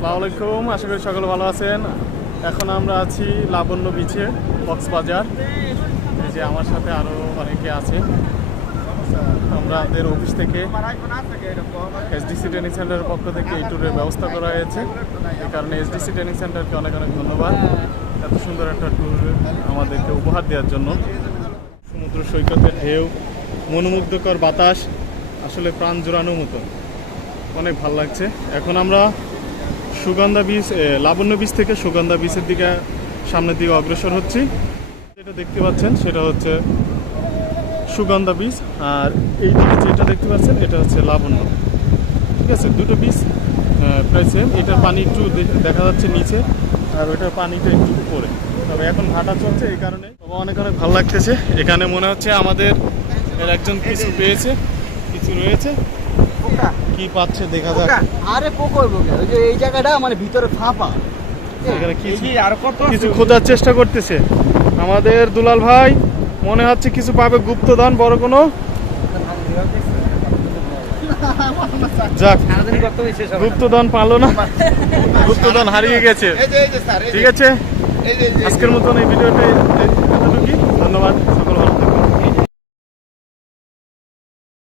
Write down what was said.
আসসালামু আলাইকুম, আশা করি সকলে ভালো আছেন। এখন আমরা আছি লাবণ্য বিচে, কক্সবাজার। এই যে আমার সাথে আরও অনেকে আছে। আমাদের অফিস থেকে এসডিসি ট্রেনিং সেন্টারের পক্ষ থেকে এই ট্যুরের ব্যবস্থা করা হয়েছে। এই কারণে এসডিসি ট্রেনিং সেন্টারকে অনেক অনেক ধন্যবাদ এত সুন্দর একটা ট্যুর আমাদেরকে উপহার দেওয়ার জন্য। সমুদ্র সৈকতের ঢেউ, মনোমুগ্ধকর বাতাস, আসলে প্রাণ জোড়ানোর মতো, অনেক ভালো লাগছে। এখন আমরা সুগন্ধা বিচ, লাবণ্য বিচ থেকে সুগন্ধা বিচের দিকে সামনের দিকে অগ্রসর হচ্ছি। যেটা দেখতে পাচ্ছেন সেটা হচ্ছে সুগন্ধা বিচ, আর এই দিকে যেটা দেখতে পাচ্ছেন এটা হচ্ছে লাবণ্য। ঠিক আছে, দুটো বিচ প্রায় সেম। এটার পানি একটু দেখা যাচ্ছে নিচে, আর ওইটার পানিটা একটু উপরে। তবে এখন ভাটা চলছে, এই কারণে অনেক অনেক ভালো লাগতেছে। এখানে মনে হচ্ছে আমাদের একজন কিছু পেয়েছে, কিছু রয়েছে, কি পাচ্ছে দেখা যাক। আরে পোকর বকে ওই যে এই জায়গাটা মানে ভিতরে ফাঁপা, এখানে কিছু খোঁজার চেষ্টা করতেছে আমাদের দুলাল ভাই। মনে হচ্ছে কিছু পাবে, গুপ্তধন বড় কোনো। যাক, গুপ্তধন পালো না, গুপ্তধন হারিয়ে গেছে। ঠিক আছে, আজকের মতন এই ভিডিওটা এতটুকুই। ধন্যবাদ, সকল ভালো থাকবেন।